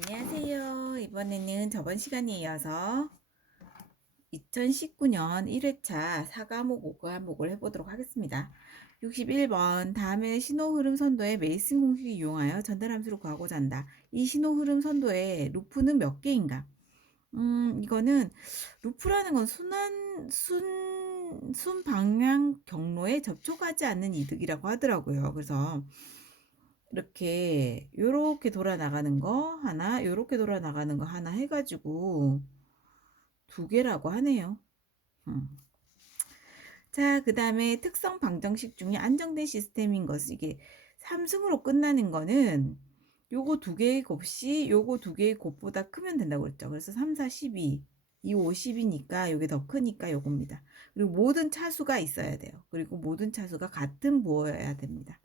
안녕하세요. 이번에는 저번 시간에 이어서 2019년 1회차 4과목 5과목을 해보도록 하겠습니다. 61번 다음에 신호흐름 선도의 메이슨 공식을 이용하여 전달함수를 구하고자 한다. 이 신호흐름 선도의 루프는 몇 개인가? 이거는 루프라는 건 순 방향 경로에 접촉하지 않는 이득이라고 하더라고요. 그래서 요렇게 돌아 나가는 거 하나, 요렇게 돌아 나가는 거 하나 해가지고 두 개라고 하네요. 자, 그 다음에 특성 방정식 중에 안정된 시스템인 것은 이게 3승으로 끝나는 거는 요거 두 개의 곱이 요거 두 개의 곱보다 크면 된다고 그랬죠. 그래서 3, 4, 12, 이 50이니까 요게 더 크니까 요겁니다. 그리고 모든 차수가 있어야 돼요. 그리고 모든 차수가 같은 부호여야 됩니다.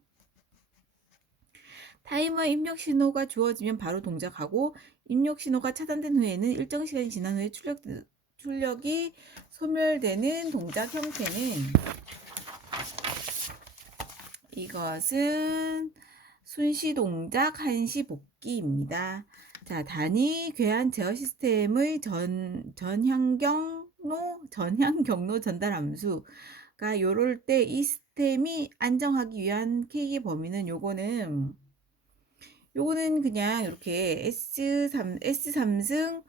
타이머 입력 신호가 주어지면 바로 동작하고 입력 신호가 차단된 후에는 일정 시간이 지난 후에 출력이 소멸되는 동작 형태는 이것은 순시 동작 한시 복귀입니다. 자, 단위 괴한 제어 시스템의 전향 경로 전달 함수가 요럴 때 이 시스템이 안정하기 위한 K의 범위는 요거는 그냥 이렇게 S3승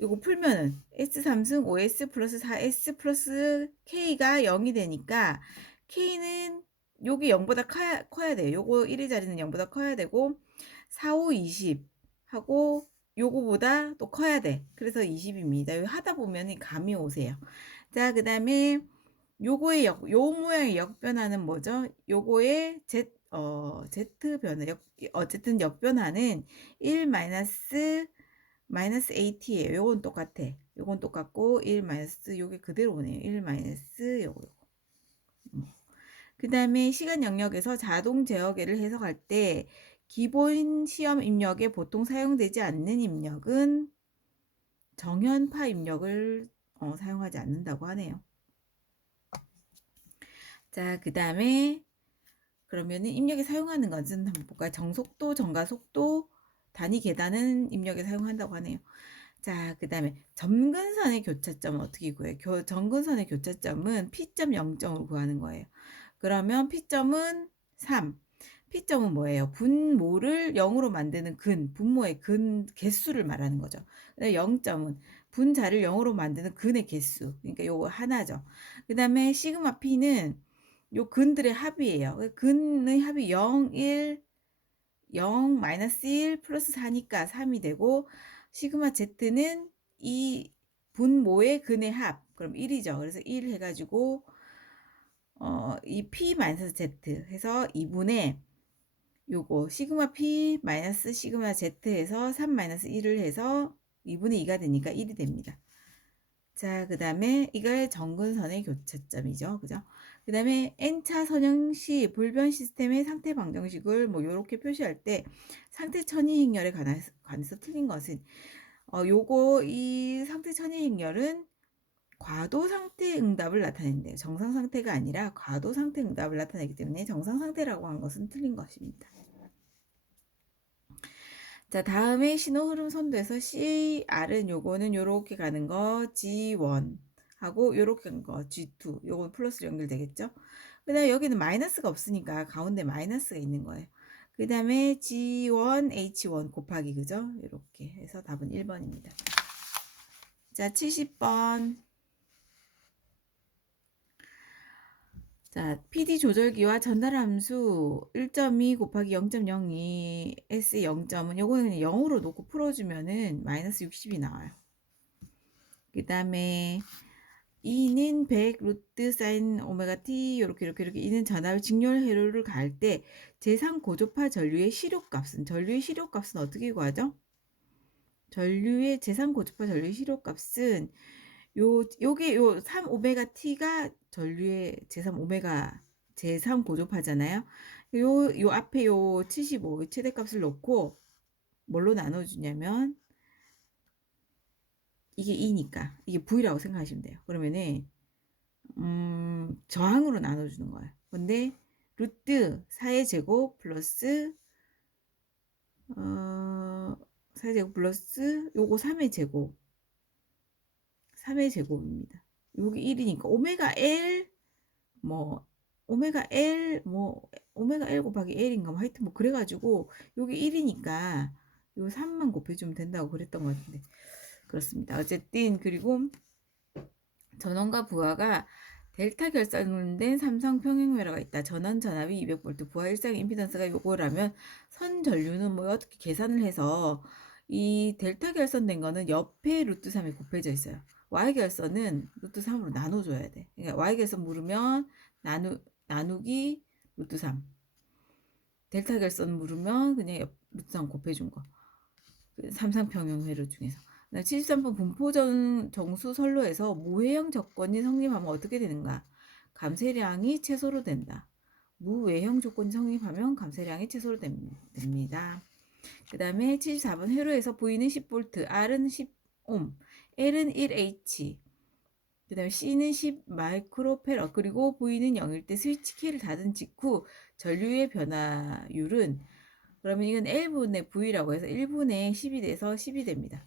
이거 풀면은 S3승 5S 플러스 4S 플러스 K가 0이 되니까 K는 요게 0보다 커야 돼요. 요거 1의 자리는 0보다 커야 되고 4, 5, 20 하고 요거보다 또 커야 돼. 그래서 20입니다. 하다 보면 감이 오세요. 자, 그 다음에 요거의 요 모양의 역변화는 뭐죠? 요거의 Z 변화, 어쨌든 역변화는 1 마이너스 AT예요. 요건 똑같아. 요건 똑같고 1 마이너스 요게 그대로 오네요. 1 마이너스 요거. 그 다음에 시간 영역에서 자동 제어계를 해석할 때 기본 시험 입력에 보통 사용되지 않는 입력은 정현파 입력을 사용하지 않는다고 하네요. 자, 그 다음에 그러면은 입력에 사용하는 것은 한번 볼까요? 정속도, 정가속도, 단위 계단은 입력에 사용한다고 하네요. 자, 그 다음에 점근선의 교차점은 어떻게 구해요? 점근선의 교차점은 P점 0점으로 구하는 거예요. 그러면 P점은 3. P점은 뭐예요? 분모를 0으로 만드는 분모의 개수를 말하는 거죠. 0점은 분자를 0으로 만드는 근의 개수. 그러니까 요거 하나죠. 그 다음에 시그마 P는 요 근들의 합이에요. 근의 합이 0, 1, 0, 마이너스 1 플러스 4니까 3이 되고 시그마 Z는 이 분모의 근의 합. 그럼 1이죠. 그래서 1 해가지고 이 P 마이너스 Z 해서 2분의 요거 시그마 P 마이너스 시그마 Z 해서 3 마이너스 1을 해서 2분의 2가 되니까 1이 됩니다. 자, 그 다음에 이걸 정근선의 교차점이죠. 그죠? 그 다음에 N차 선형시 불변 시스템의 상태 방정식을 뭐 요렇게 표시할 때 상태 천이 행렬에 관해서 틀린 것은 요거 이 상태 천이 행렬은 과도 상태 응답을 나타낸대요. 정상 상태가 아니라 과도 상태 응답을 나타내기 때문에 정상 상태라고 한 것은 틀린 것입니다. 자, 다음에 신호 흐름 선도에서 CR은 요거는 요렇게 가는 거 G1 하고 요렇게 가는 거 G2 요건 플러스로 연결되겠죠. 그 다음에 여기는 마이너스가 없으니까 가운데 마이너스가 있는 거예요. 그 다음에 G1 H1 곱하기 그죠? 이렇게 해서 답은 1번입니다. 자, 70번. 자, PD 조절기와 전달함수 1.2 곱하기 0.02 S 0점은 요거는 그냥 0으로 놓고 풀어주면은 마이너스 60이 나와요. 그 다음에 2는 100 루트 사인 오메가 t 이렇게 이는 전압 직렬 회로를 갈 때 제3 고조파 전류의 시료값은 어떻게 구하죠? 전류의 제3 고조파 전류의 시료값은 요게 요 3 오메가 t가 전류의 제3 고조파잖아요. 요 앞에 요 75 최대값을 놓고 뭘로 나눠주냐면 이게 2니까 이게 V라고 생각하시면 돼요. 그러면은 저항으로 나눠주는 거예요. 근데 루트 4의 제곱 플러스 4의 제곱 플러스 요거 3의 제곱. 3의 제곱입니다. 여기 1이니까 오메가 L 뭐 오메가 L 뭐 오메가 L 곱하기 L인가 뭐 하여튼 뭐 그래가지고 여기 1이니까 요 3만 곱해주면 된다고 그랬던 것 같은데 그렇습니다. 어쨌든 그리고 전원과 부하가 델타 결선된 삼성 평행회로가 있다. 전원 전압이 200V, 부하 일상 임피던스가 요거라면 선 전류는 뭐 어떻게 계산을 해서 이 델타 결선된 거는 옆에 루트 3이 곱해져 있어요. Y 결선은 루트 3으로 나눠줘야 돼. 그러니까 Y 결선 물으면 나누기 루트 3. 델타 결선 물으면 그냥 옆 루트 3 곱해준 거. 그 삼상평형회로 중에서. 73번 분포전 정수 선로에서 무외형 조건이 성립하면 어떻게 되는가? 감쇄량이 최소로 된다. 무외형 조건이 성립하면 감쇄량이 최소로 됩니다. 그 다음에 74번 회로에서 V는 10V, R은 10옴, L은 1H, 그 다음에 C는 10 마이크로페러, 그리고 V는 0일 때 스위치 키를 닫은 직후 전류의 변화율은 그러면 이건 L분의 V라고 해서 1분의 10이 돼서 10이 됩니다.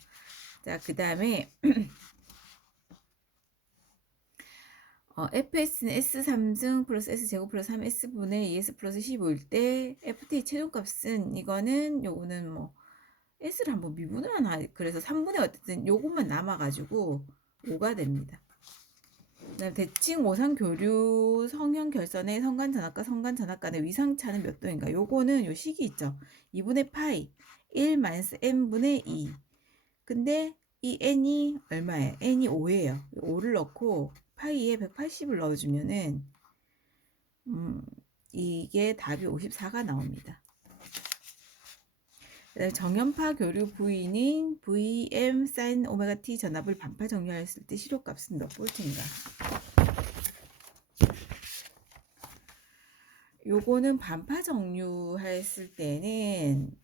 자, 그 다음에 FS는 S3승 플러스 S제곱 플러스 3S분의 2S 플러스 15일 때 FT 최종값은 이거는 요거는 뭐 S를 한번 미분을 하나 그래서 3분의 어쨌든 요것만 남아가지고 5가 됩니다. 그다음 대칭 오상 교류 성형 결선의 성간 전압과 성간 전압 간의 위상차는 몇 도인가? 요거는 요 식이 있죠. 2분의 파이 1 마이너스 n분의 2. 근데 이 n이 얼마예요? n이 5예요. 5를 넣고 파이에 180을 넣어주면은 이게 답이 54가 나옵니다. 정연파 교류 V는 Vm sin 오메가 t 전압을 반파 정렬했을 때 실효값은 몇 볼트인가? 요거는 반파 정류했을 때는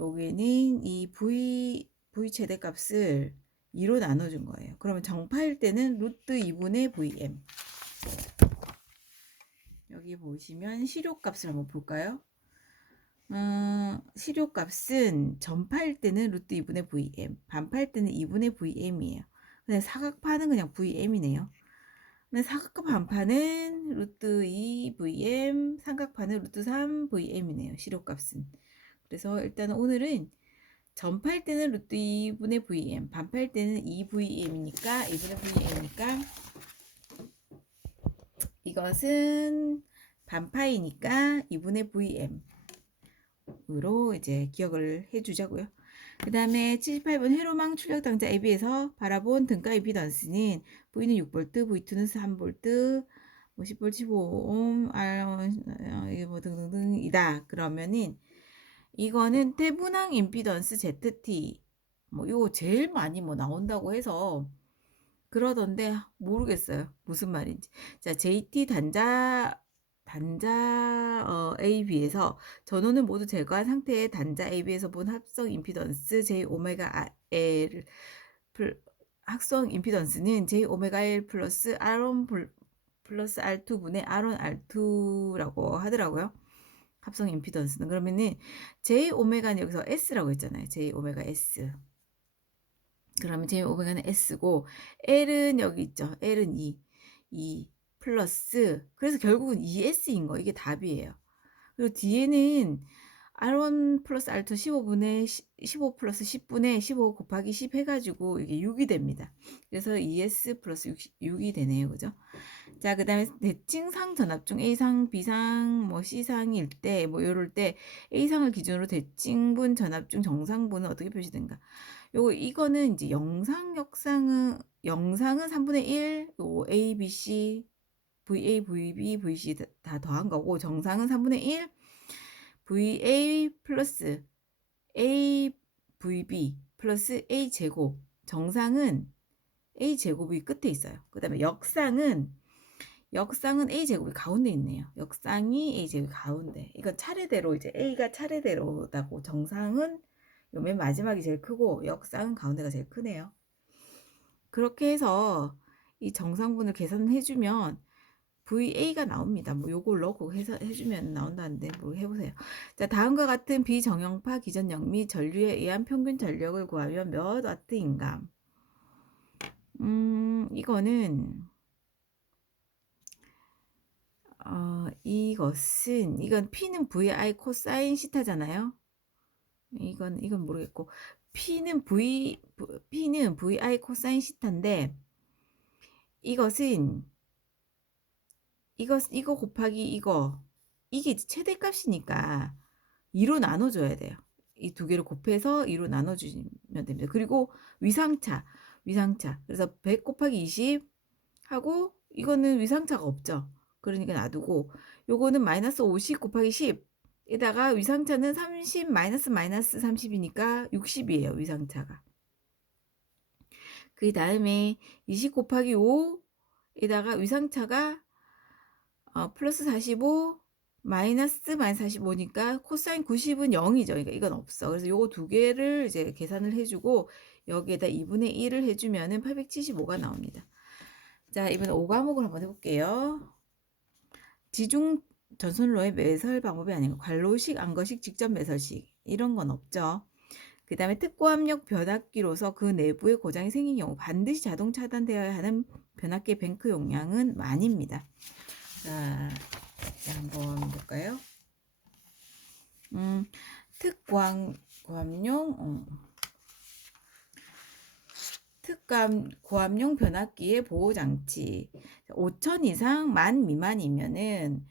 여기는 이 V 최대값을 2로 나눠준 거예요. 그러면 정파일 때는 루트 2분의 Vm. 여기 보시면 실효값을 한번 볼까요? 실효값은 전파일 때는 루트 2분의 Vm, 반파일 때는 2분의 Vm이에요. 근데 사각파는 그냥 Vm이네요. 근데 사각과 반파는 루트 2 Vm, 삼각파는 루트 3 Vm이네요. 실효값은. 그래서 일단 오늘은 전파일 때는 루트 2분의 Vm, 반파일 때는 2Vm이니까 2분의 Vm이니까 이것은 반파이니까 2분의 Vm으로 이제 기억을 해주자고요. 그 다음에 78번 회로망 출력 당자 AB에서 바라본 등가 임피던스는 V는 6V, V2는 3V, 10V, 15옴, R, 이게 뭐 등등등이다. 그러면은 이거는 태분항 임피던스 ZT 뭐 요거 제일 많이 뭐 나온다고 해서 그러던데 모르겠어요. 무슨 말인지. 자, JT 단자 AB에서 전원을 모두 제거한 상태의 단자 AB에서 본 합성 임피던스 J 오메가 L 합성 임피던스는 J 오메가 L 플러스 R1 플러스 R2분의 R1 R2라고 하더라고요. 합성 임피던스는 그러면은 J 오메가는 여기서 S라고 했잖아요. J 오메가 S. 그러면 J 오메가는 S고 L은 여기 있죠. L은 2 플러스 그래서 결국은 2S인 거 이게 답이에요. 그리고 뒤에는 R1 플러스 R2 15분의 15 플러스 10분의 15 곱하기 10 해가지고 이게 6이 됩니다. 그래서 2S 플러스 6이 되네요. 그죠? 자, 그 다음에 대칭상 전압 중 A상, B상, 뭐 C상일 때, 뭐 요럴 때 A상을 기준으로 대칭분 전압 중 정상분은 어떻게 표시된가? 이거는 이제 영상은 3분의 1, 요 A, B, C, VA, VB, VC 다 더한 거고 정상은 3분의 1, VA 플러스 A, VB 플러스 A 제곱. 정상은 A 제곱이 끝에 있어요. 그 다음에 역상은 A 제곱이 가운데 있네요. 역상이 A 제곱이 가운데. 이건 차례대로 이제 A가 차례대로다고 정상은 요 맨 마지막이 제일 크고 역상은 가운데가 제일 크네요. 그렇게 해서 이 정상분을 계산해 주면 VA가 나옵니다. 뭐 요걸 넣고 해서 해주면 나온다는데 뭐 해보세요. 자, 다음과 같은 비정형파 기전력 및 전류에 의한 평균 전력을 구하면 몇 와트인가? 이거는 이건 P는 VI 코사인 시타잖아요. 이건 모르겠고 P는 VI 코사인 시타인데 이것은 이거 곱하기 이게 최대값이니까 2로 나눠줘야 돼요. 이 두 개를 곱해서 2로 나눠주면 됩니다. 그리고 위상차. 그래서 100 곱하기 20 하고 이거는 위상차가 없죠. 그러니까 놔두고 요거는 마이너스 50 곱하기 10 에다가 위상차는 30 마이너스 30이니까 60이에요. 위상차가. 그 다음에 20 곱하기 5 에다가 위상차가 플러스 45 마이너스 45니까 코사인 90은 0이죠. 그러니까 이건 없어. 그래서 요거 두 개를 이제 계산을 해주고 여기에다 2분의 1을 해주면은 875가 나옵니다. 자, 이번에 5과목을 한번 해볼게요. 지중 전선로의 매설 방법이 아닌 거. 관로식, 안거식, 직접 매설식 이런 건 없죠. 그 다음에 특고압력 변압기로서 그 내부에 고장이 생긴 경우 반드시 자동 차단되어야 하는 변압기의 뱅크 용량은 만입니다. 자, 한번 볼까요? 고압용 변압기의 보호장치 5,000 이상 10,000 미만이면은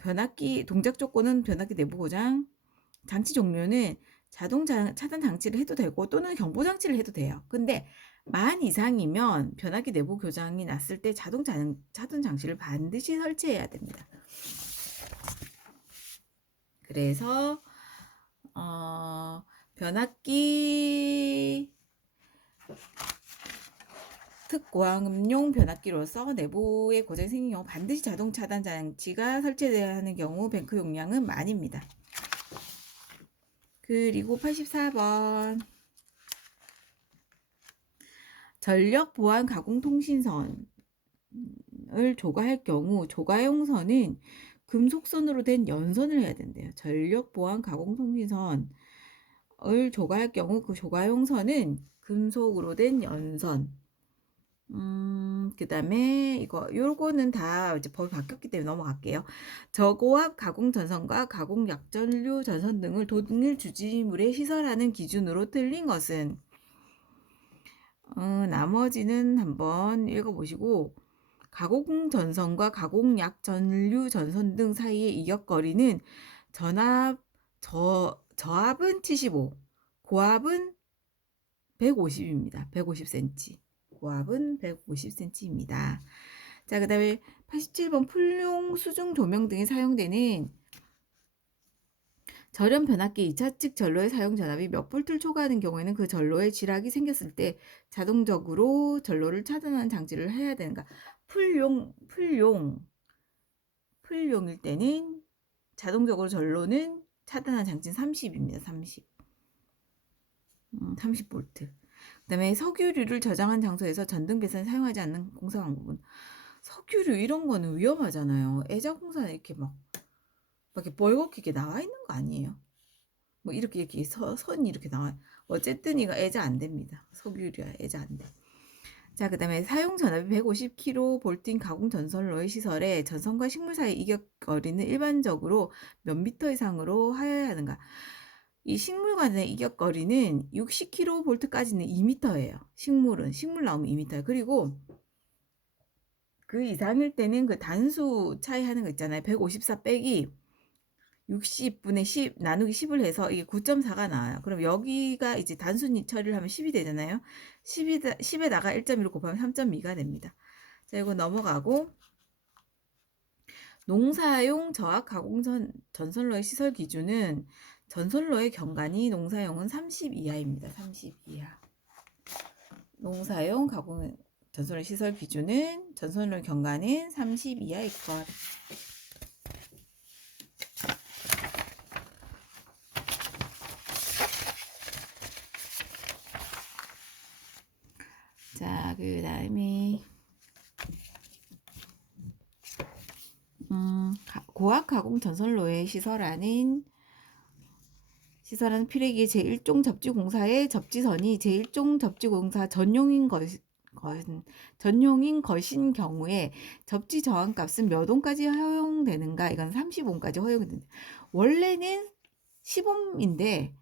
변압기 동작 조건은 변압기 내부 고장 장치 종류는 자동 차단 장치를 해도 되고 또는 경보 장치를 해도 돼요. 근데 10,000 이상이면 변압기 내부 고장이 났을 때 자동 차단 장치를 반드시 설치해야 됩니다. 그래서 변압기 특고압용 변압기로서 내부에 고장이 생긴 경우 반드시 자동 차단 장치가 설치되어야 하는 경우 뱅크 용량은 만입니다. 그리고 84번 전력 보안 가공 통신선을 조가할 경우 조가용선은 금속선으로 된 연선을 해야 된대요. 전력 보안 가공 통신선을 조가할 경우 그 조가용선은 금속으로 된 연선. 그 다음에 요거는 다 이제 법이 바뀌었기 때문에 넘어갈게요. 저고압 가공 전선과 가공 약전류 전선 등을 동일 주지물에 시설하는 기준으로 틀린 것은 나머지는 한번 읽어보시고 가공 전선과 가공 약전류 전선 등 사이의 이격거리는 저압은 75, 고압은 150입니다. 150cm. 고압은 150cm입니다. 자, 그 다음에 87번 풀용 수중 조명 등에 사용되는 절연 변압기 2차 측 전로의 사용 전압이 몇 볼트를 초과하는 경우에는 그 전로에 지락이 생겼을 때 자동적으로 전로를 차단하는 장치를 해야 되는가? 풀용일 때는 자동적으로 전로는 차단하는 장치는 30입니다. 30V. 그 다음에 석유류를 저장한 장소에서 전등 배선을 사용하지 않는 공사 방법은 석유류 이런 거는 위험하잖아요. 애자 공사는 이렇게 막 이렇게 벌겋게 이렇게 나와 있는 거 아니에요? 뭐 이렇게 선이 이렇게 나와. 어쨌든 이거 애자 안 됩니다. 석유류야 애자 안 돼. 자, 그 다음에 사용 전압이 150kV인 가공 전선로의 시설에 전선과 식물 사이 이격거리는 일반적으로 몇 미터 이상으로 하여야 하는가? 이 식물 간의 이격거리는 60kV까지는 2m예요. 식물 나오면 2m예요. 그리고 그 이상일 때는 그 단수 차이 하는 거 있잖아요. 154 빼기 60분의 10 나누기 10을 해서 이게 9.4가 나와요. 그럼 여기가 이제 단수 처리를 하면 10이 되잖아요. 10에다가 1.1을 곱하면 3.2가 됩니다. 자, 이거 넘어가고 농사용 저압 가공선 전선로의 시설 기준은 전선로의 경관이 농사용은 30 이하입니다. 30 이하. 농사용 가공 전선로 시설 기준은 전선로의 경관은 30 이하일 것. 자, 그 다음에 고압 가공 전선로에 시설하는 피레기의 제1종 접지공사의 접지선이 제1종 접지공사 전용인 것인 경우에 접지 저항값은 몇 옴까지 허용되는가? 이건 30옴까지 허용됩니다. 원래는 10옴인데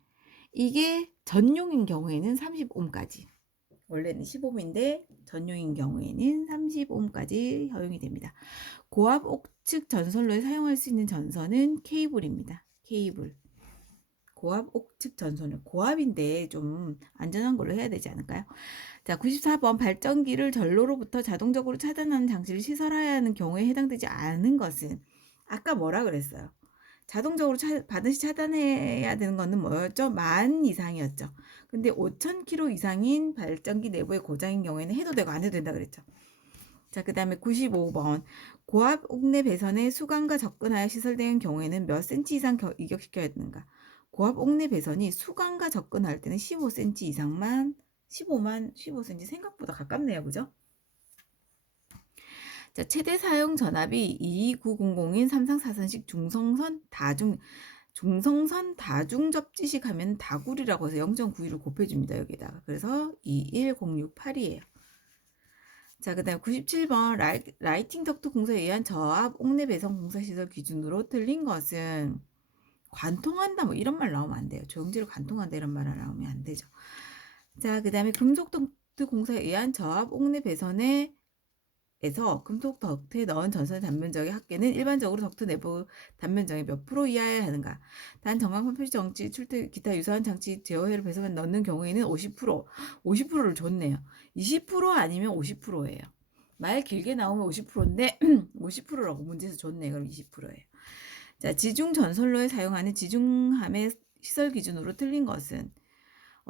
이게 전용인 경우에는 30옴까지. 원래는 10옴인데 전용인 경우에는 30옴까지 허용이 됩니다. 고압 옥측 전선로에 사용할 수 있는 전선은 케이블입니다. 케이블. 고압 옥측 전선을 고압인데 좀 안전한 걸로 해야 되지 않을까요? 자, 94번 발전기를 전로로부터 자동적으로 차단하는 장치를 시설해야 하는 경우에 해당되지 않은 것은 아까 뭐라 그랬어요? 자동적으로 반드시 차단해야 되는 거는 뭐였죠? 10,000 이상이었죠. 근데 5,000km 이상인 발전기 내부의 고장인 경우에는 해도 되고 안 해도 된다 그랬죠. 자, 그 다음에 95번 고압 옥내 배선에 수관과 접근하여 시설되는 경우에는 몇 cm 이상 이격시켜야 되는가? 고압 옥내 배선이 수관과 접근할 때는 15cm 이상만 15cm 생각보다 가깝네요. 그죠? 자, 최대 사용 전압이 22900인 3상4선식 중성선 다중 접지식 하면 다굴이라고 해서 0.92를 곱해줍니다. 여기다가. 그래서 21068이에요. 자, 그 다음에 97번 라이팅 덕트 공사에 의한 저압 옥내 배선 공사 시설 기준으로 틀린 것은 관통한다 뭐 이런 말 나오면 안 돼요. 조형지를 관통한다 이런 말 나오면 안 되죠. 자, 그 다음에 금속 덕트 공사에 의한 저압 옥내 배선에서 금속 덕트에 넣은 전선 단면적의 합계는 일반적으로 덕트 내부 단면적의 몇 프로 이하여야 하는가? 단 전광판 표시 정지 출퇴 기타 유사한 장치 제어회로 배선만 넣는 경우에는 50%를 줬네요. 20% 아니면 50%예요. 말 길게 나오면 50%인데 50%라고 문제에서 줬네. 그럼 20%예요. 자, 지중 전선로에 사용하는 지중함의 시설 기준으로 틀린 것은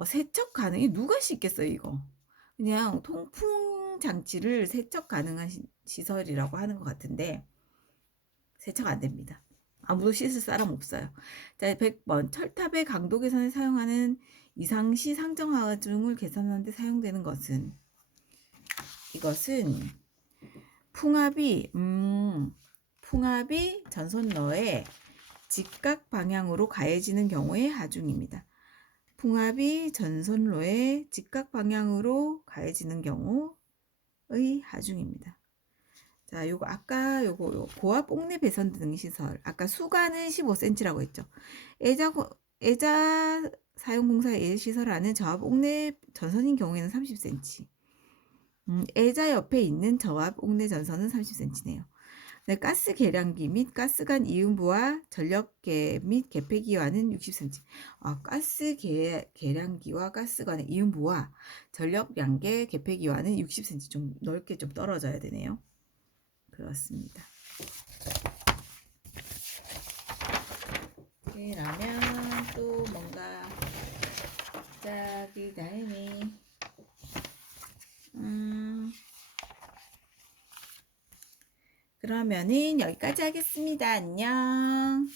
세척 가능이 누가 씻겠어요 이거. 그냥 통풍 장치를 세척 가능한 시설이라고 하는 것 같은데 세척 안 됩니다. 아무도 씻을 사람 없어요. 자, 100번 철탑의 강도 계산에 사용하는 이상시 상정하중을 계산하는 데 사용되는 것은 이것은 풍압이 전선로에 직각 방향으로 가해지는 경우의 하중입니다. 풍압이 전선로에 직각 방향으로 가해지는 경우의 하중입니다. 자, 요거 아까 요거 고압 옥내 배선 등 시설 아까 수관은 15cm라고 했죠. 애자 사용 공사 예 시설하는 저압 옥내 전선인 경우에는 30cm. 애자 옆에 있는 저압 옥내 전선은 30cm네요. 네, 가스 계량기 및 가스관 이음부와 전력계 및 개폐기와는 60cm. 가스 계량기와 가스관의 이음부와 전력량계 개폐기와는 60cm 좀 넓게 좀 떨어져야 되네요. 그렇습니다. 그러면 또 뭔가 자, 그 다음에 그러면은 여기까지 하겠습니다. 안녕.